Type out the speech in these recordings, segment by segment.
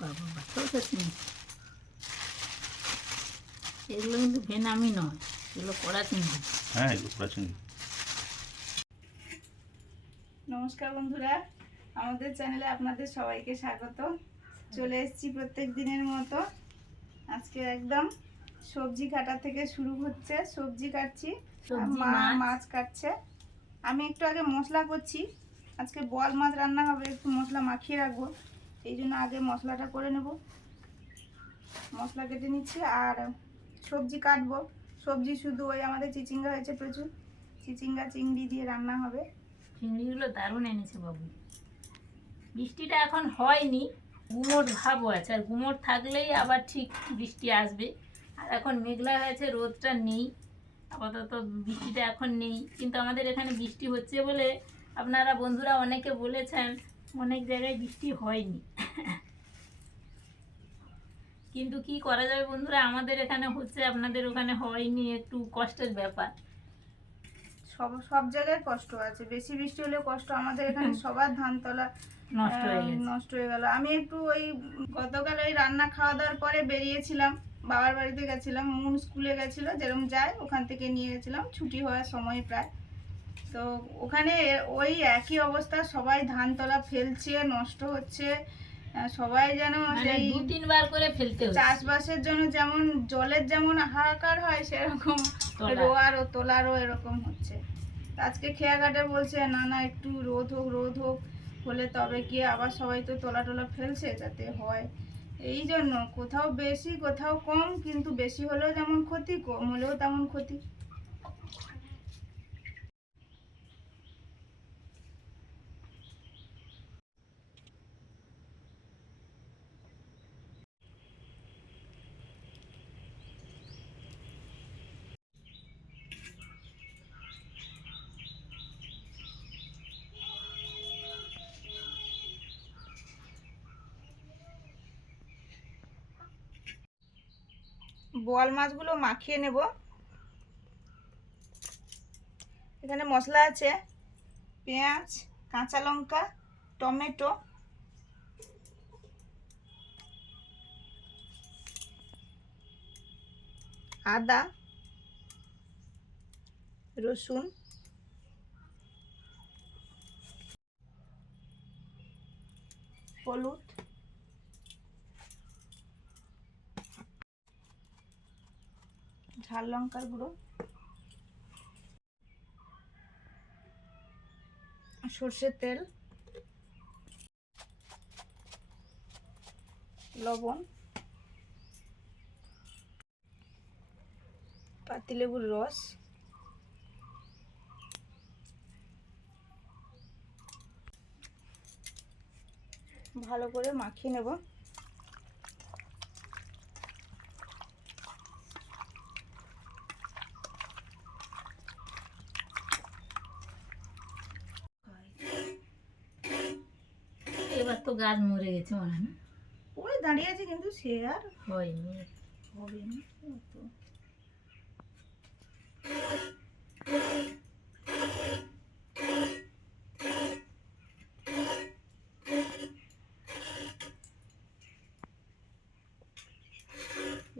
বাবা বাবা ছোট চিংড়ি এগুলো কিন্তু ভেনামি নয় এগুলো কড়া চিংড়ি হ্যাঁ এগুলো করা চিংড়ি নমস্কার বন্ধুরা আমাদের চ্যানেলে আপনাদের সবাইকে স্বাগত। চলে এসেছি প্রত্যেক দিনের মতো। আজকে একদম সবজি কাটা থেকে শুরু হচ্ছে সবজি কাটছি। মা। মাছ কাটছে। আমি একটু আগে মশলা করছি আজকে বল মাছ রান্না হবে একটু মশলা মাখিয়ে রাখব। এই জন্য আগে মশলাটা করে নেব। মশলা কেটে নিচ্ছি আর সবজি কাটবো। সবজি শুধু ওই আমাদের চিচিঙ্গা হয়েছে প্রচুর। চিচিঙ্গা, চিংড়ি দিয়ে রান্না হবে। চিংড়িগুলো দারুণ এনেছে বাবু। বৃষ্টিটা এখন হয়নি, গুমোট ভাবও আছে। আর গুমোট থাকলেই আবার ঠিক বৃষ্টি আসবে। আর এখন মেঘলা হয়েছে, রোদটা নেই। আপাতত বৃষ্টিটা এখন নেই। কিন্তু আমাদের এখানে বৃষ্টি হচ্ছে বলে আপনারা বন্ধুরা অনেকে বলেছেন, অনেক জায়গায় বৃষ্টি হয়নি। কিন্তু কি করা যাবে বন্ধুরা? আমাদের এখানে হচ্ছে আপনাদের ওখানে হয়নি একটু কষ্টের ব্যাপার। সব সব জায়গায় কষ্ট আছে। বেশি বৃষ্টি হলে কষ্ট। আমাদের এখানে সবার ধান তোলা নষ্ট হয়ে গেছে। নষ্ট হয়ে গেল। আমি একটু ওই গতকাল ওই রান্না খাওয়া দাওয়ার পরে বেরিয়েছিলাম। বাবার বাড়িতে গেছিলাম। মুন স্কুলে গেছিল যেরকম যায় ওখান থেকে নিয়ে গেছিলাম। ছুটি হওয়ার সময় প্রায়। তো ওখানে ওই একই অবস্থা। সবাই ধান তোলা ফেলছে নষ্ট হচ্ছে। সবাই যেন মানে দু তিনবার করে ফেলতে চাষবাসের জন্য যেমন জলের যেমন হাহাকার হয় সেরকম রোয়ার ও তোলারও এরকম হচ্ছে। আজকে খেয়াঘাটে বলছে না না একটু রোদ হোক রোদ হোক হলে তবে গিয়ে আবার সবাই তো তোলা টোলা ফেলছে যাতে হয়? এই জন্য কোথাও বেশি কোথাও কম কিন্তু বেশি হলেও যেমন ক্ষতি কম হলেও তেমন ক্ষতি। বোয়াল মাছগুলো মাখিয়ে নেব। এখানে মশলা আছে পেঁয়াজ কাঁচা লঙ্কা টমেটো। আদা রসুন। হলুদ। ঝাল লঙ্কার গুঁড়ো। সর্ষের তেল। লবণ। পাতিলেবুর রস। ভালো করে মাখিয়ে নেব এবার তো গাছ মরে গেছে মনে হয় না? ওই দাঁড়িয়ে আছে কিন্তু সে আর হয়নি। হবে না।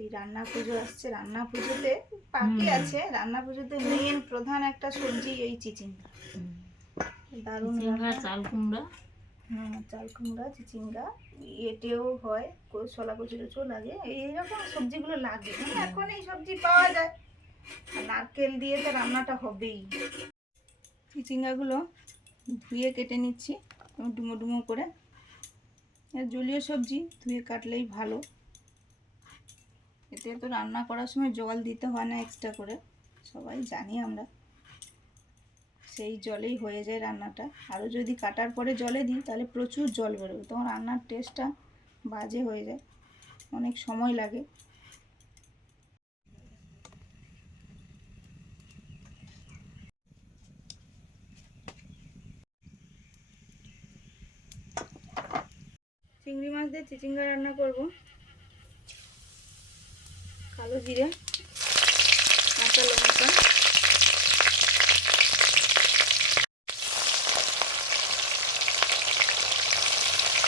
এই রান্না পুজো আসছে রান্না পুজোতে পাখি আছে। রান্না পুজোতে মেন প্রধান একটা সবজি এই চিচিঙ্গা। দারুণ চাল কুমড়া। চাল কুমড়া, চিচিঙ্গা, এটেও হয় ছোলা কচু টচু লাগে। এইরকম সবজিগুলো লাগে। মানে এখন এই সবজি পাওয়া যায়। নারকেল দিয়ে তো রান্নাটা হবেই। চিচিঙ্গাগুলো ধুয়ে কেটে নিচ্ছি ডুমো ডুমো করে। জলীয় সবজি ধুয়ে কাটলেই ভালো। এতে তো রান্না করার সময় জল দিতে হয় না এক্সট্রা করে। সবাই জানি আমরা। সেই জলেই হয়ে যায় রান্নাটা। আরও যদি কাটার পরে জলে দিই, তাহলে প্রচুর জল বেরোবে। তখন রান্নার টেস্টটা বাজে হয়ে যায়। অনেক সময় লাগে। চিংড়ি মাছ দিয়ে চিচিঙ্গা রান্না করব। কালো জিরে।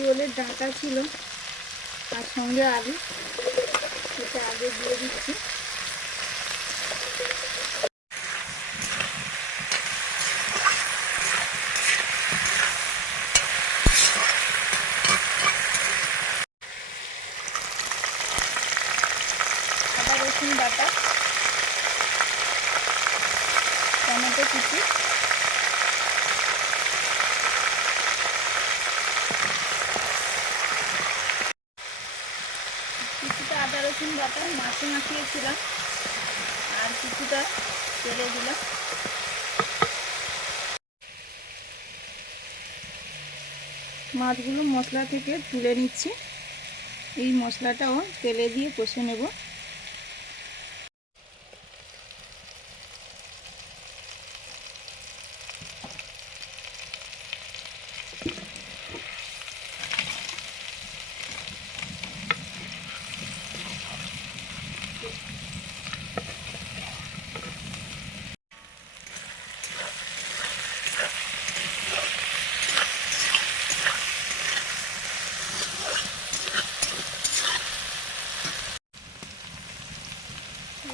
ওলের ডাঁটা ছিল আর সঙ্গে আলু সেটা আগে দিয়ে দিচ্ছি আদা রসুন বাটা টমেটো কুচি কিছুটা আদা, রসুন বাটা, মাছে মাখিয়েছিলাম। আর কিছুটা তেলে দিলাম। মাছগুলো মশলা থেকে তুলে নিচ্ছি। এই মশলাটাও তেলে দিয়ে কষে নেব।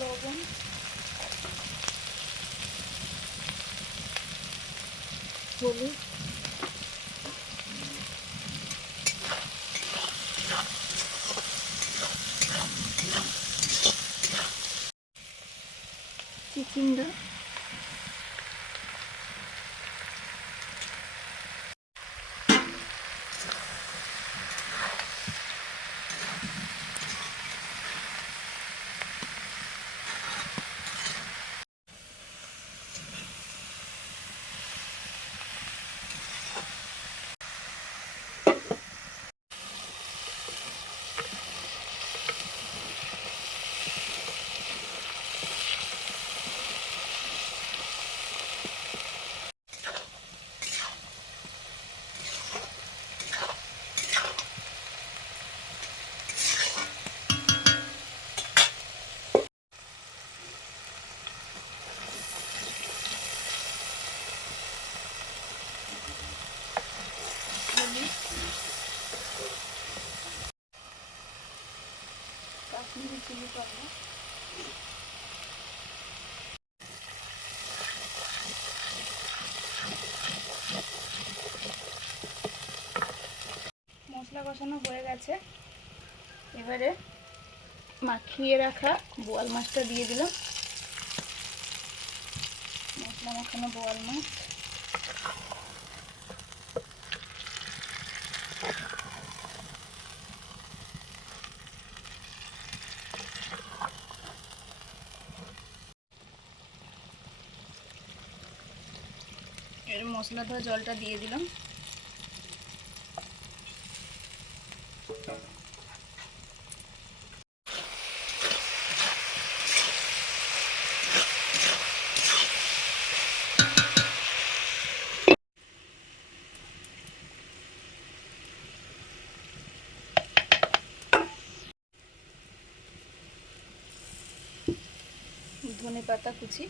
লবণ। হলুদ চিচিঙ্গা হলুদ কাশ্মীরি চিলি পাউডার মশলা কষানো হয়ে গেছে। এবারে মাখিয়ে রাখা বোয়াল মাছটা দিয়ে দিলাম। মশলা মাখানো বোয়াল মাছ। এর মশলা ধোয়া জলটা দিয়ে দিলাম। ধনে পাতা কুচি।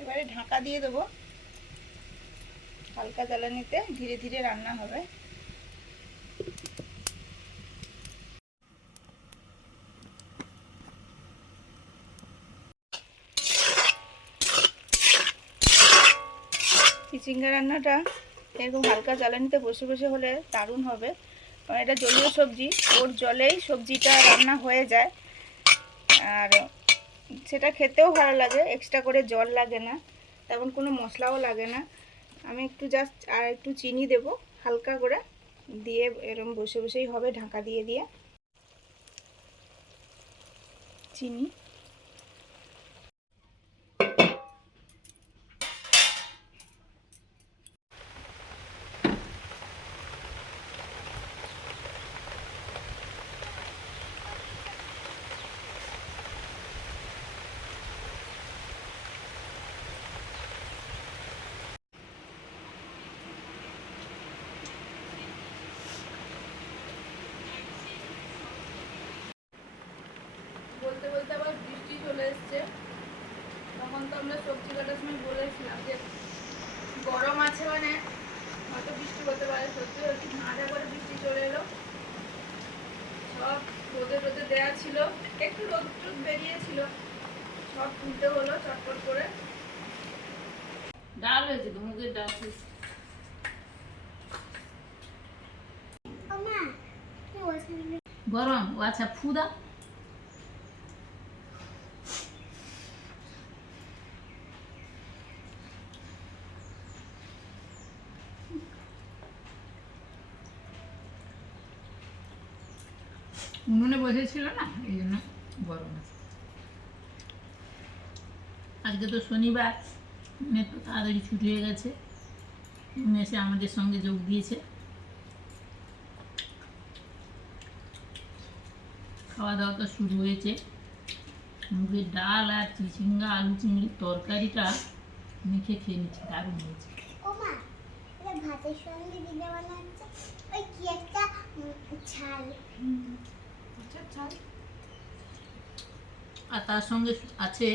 এবারে ঢাকা দিয়ে দেবো। হালকা জ্বালানিতে ধীরে ধীরে রান্না হবে। চিচিঙ্গা রান্নাটা এরকম হালকা জ্বালানিতে বসে বসে হলে দারুণ হবে। কারণ এটা জলীয় সবজি, ওর জলেই সবজিটা রান্না হয়ে যায়। আর সেটা খেতেও ভালো লাগে এক্সট্রা করে জল লাগে না, তেমন কোনো মশলাও লাগে না। আমি একটু জাস্ট আর একটু চিনি দেব, হালকা করে, দিয়ে এরকম বসে বসেই হবে, ঢাকা দিয়ে দিয়ে। চিনি। দেওয়া ছিল একটু রোদ টুদ বেরিয়েছিল। সব তুলতে হলো চটপট করে। ডাল হয়েছে তো মুগের ডাল গরম ও আচ্ছা ফুদা? উনুনে বসেছিল না, এই জন্য গরম আছে। আজকে তো শনিবার একটু তাড়াতাড়ি ছুটি হয়ে গেছে। এসে আমাদের সঙ্গে যোগ দিয়েছে। খাওয়া দাওয়া তো শুরু হয়েছে। মুগের ডাল আর চিচিঙ্গা, আলু চিংড়ির তরকারিটা মেখে খেয়ে নিচ্ছি, দারুণ হয়েছে। ভাতের সঙ্গে দিলে ওই কি আর তার সঙ্গে আছে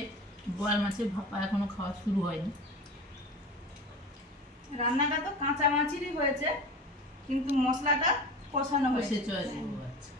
বোয়াল মাছের ভাপা এখনও খাওয়া শুরু হয়নি। রান্নাটা তো কাঁচা মাছেরই হয়েছে কিন্তু মশলাটা কষানো হয়েছে বসে চয়েছে ও আচ্ছা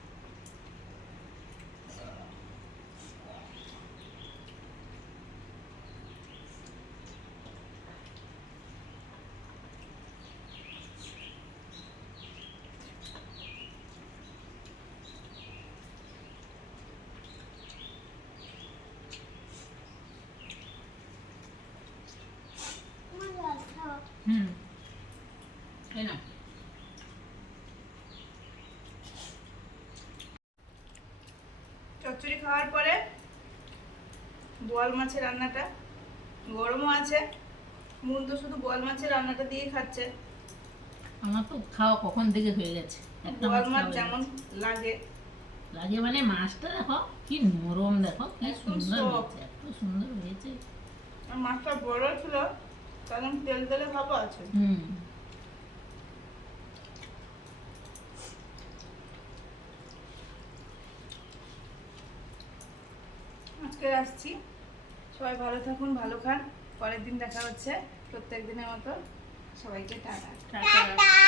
আমার জল খাওয়া হুম এই না চচ্চড়ি খাওয়ার পরে বোয়াল মাছের রান্নাটা গরমও আছে মন তো শুধু বোয়াল মাছের রান্নাটা দিয়ে খাচ্ছে। আমার তো খাওয়া কখন থেকে হয়ে গেছে? বোয়াল মাছ যেমন লাগে। লাগে মানে মাছটা দেখো কি নরম দেখো কি সুন্দর হয়েছে এত সুন্দর হয়েছে। মাছটা বড় ছিল কারণ তেল তেলে ভাব আছে। হুম। আজকে আসছি। সবাই ভালো থাকুন ভালো খান। পরের দিন দেখা হচ্ছে। প্রত্যেক দিনের মতো। সবাইকে টাটা টাটা। টাটা।